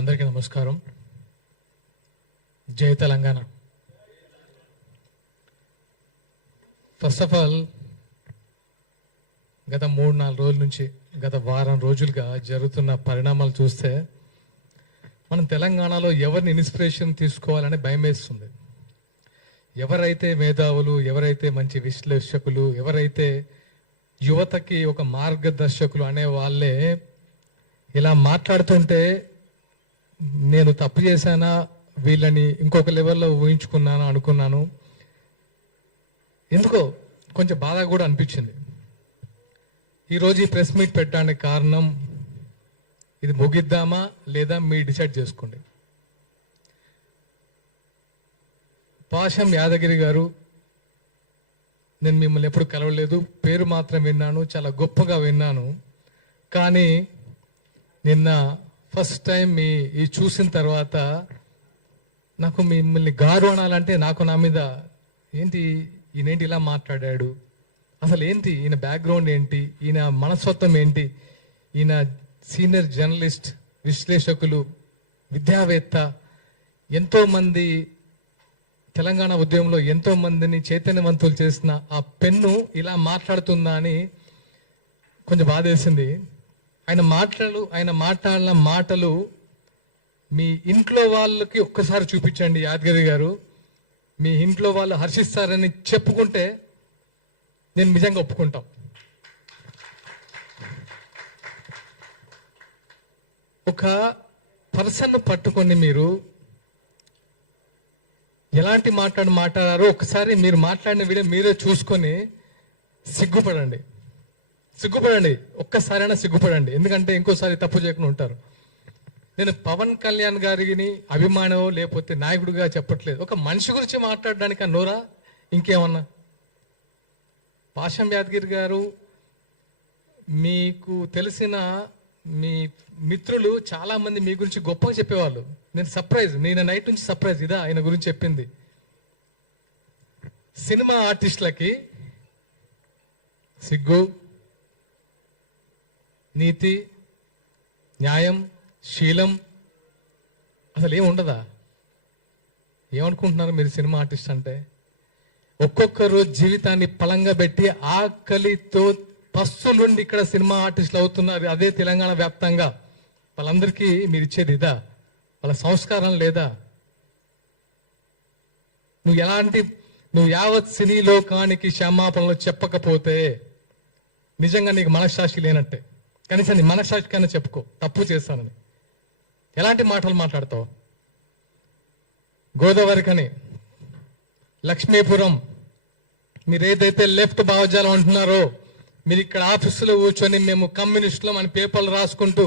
అందరికీ నమస్కారం. జై తెలంగాణ. ఫస్ట్ ఆఫ్ ఆల్, గత 3-4 రోజుల నుంచి, గత వారం రోజులుగా జరుగుతున్న పరిణామాలు చూస్తే మనం తెలంగాణలో ఎవరిని ఇన్స్పిరేషన్ తీసుకోవాలని భయం వేస్తుంది. ఎవరైతే మేధావులు, ఎవరైతే మంచి విశ్లేషకులు, ఎవరైతే యువతకి ఒక మార్గదర్శకులు అనే వాళ్ళే ఇలా మాట్లాడుతుంటే నేను తప్పు చేశానా, వీళ్ళని ఇంకొక లెవెల్లో ఊహించుకున్నాను అనుకున్నాను. ఎందుకో కొంచెం బాధ కూడా అనిపించింది. ఈరోజు ఈ ప్రెస్ మీట్ పెట్టడానికి కారణం, ఇది ముగిద్దామా లేదా మీరు డిసైడ్ చేసుకోండి. పాషం యాదగిరి గారు, నేను మిమ్మల్ని ఎప్పుడు కలవలేదు, పేరు మాత్రం విన్నాను, చాలా గొప్పగా విన్నాను. కానీ నిన్న ఫస్ట్ టైం ఈ చూసిన తర్వాత నాకు మిమ్మల్ని గారు అనాలంటే నాకు నా మీద ఏంటి, ఈయనేంటి ఇలా మాట్లాడాడు, అసలు ఏంటి ఈయన బ్యాక్గ్రౌండ్ ఏంటి, ఈయన మనస్తత్వం ఏంటి, ఈయన సీనియర్ జర్నలిస్ట్, విశ్లేషకులు, విద్యావేత్త, ఎంతోమంది తెలంగాణ ఉద్యమంలో ఎంతో మందిని చైతన్యవంతులు చేసిన ఆ పెన్ను ఇలా మాట్లాడుతుందా అని కొంచెం బాధేసింది. ఆయన మాట్లాడిన మాటలు మీ ఇంట్లో వాళ్ళకి ఒక్కసారి చూపించండి యాదగిరి గారు. మీ ఇంట్లో వాళ్ళు హర్షిస్తారని చెప్పుకుంటే నేను నిజంగా ఒప్పుకుంటాం. ఒక పర్సన్ పట్టుకొని మీరు ఎలాంటి మాట్లాడారో ఒకసారి మీరు మాట్లాడిన వీడియో మీరే చూసుకొని సిగ్గుపడండి. ఒక్కసారైనా సిగ్గుపడండి. ఎందుకంటే ఇంకోసారి తప్పు చేయకుండా ఉంటారు. నేను పవన్ కళ్యాణ్ గారిని అభిమానం లేకపోతే నాయకుడిగా చెప్పట్లేదు. ఒక మనిషి గురించి మాట్లాడడానికి నోరా ఇంకేమన్నా? పాషం యాదగిరి గారు, మీకు తెలిసిన మీ మిత్రులు చాలా మంది మీ గురించి గొప్పగా చెప్పేవాళ్ళు. నేను నైట్ నుంచి సర్ప్రైజ్, ఇదా ఆయన గురించి చెప్పింది. సినిమా ఆర్టిస్టులకి సిగ్గు, నీతి, న్యాయం, శీలం అసలు ఏముండదా? ఏమనుకుంటున్నారు మీరు సినిమా ఆర్టిస్ట్ అంటే? ఒక్కొక్కరు జీవితాన్ని పలంగా పెట్టి ఆకలితో పస్తులుండి ఇక్కడ సినిమా ఆర్టిస్టులు అవుతున్నారు. అదే తెలంగాణ వ్యాప్తంగా. వాళ్ళందరికీ మీరు ఇచ్చేది ఇదా? వాళ్ళ సంస్కారం లేదా? నువ్వు యావత్ సినీ లోకానికి క్షమాపణలు చెప్పకపోతే నిజంగా నీకు మనశ్శాస్త్రి లేనట్టే. కనీసం నీ మనశ్శాస్త్రి కన్నా చెప్పుకో, తప్పు చేస్తానని. ఎలాంటి మాటలు మాట్లాడతావు? గోదావరికని, లక్ష్మీపురం, మీరు ఏదైతే లెఫ్ట్ భావజాలం అంటున్నారో, మీరు ఇక్కడ ఆఫీసులో కూర్చొని మేము కమ్యూనిస్టులం అని పేపర్లు రాసుకుంటూ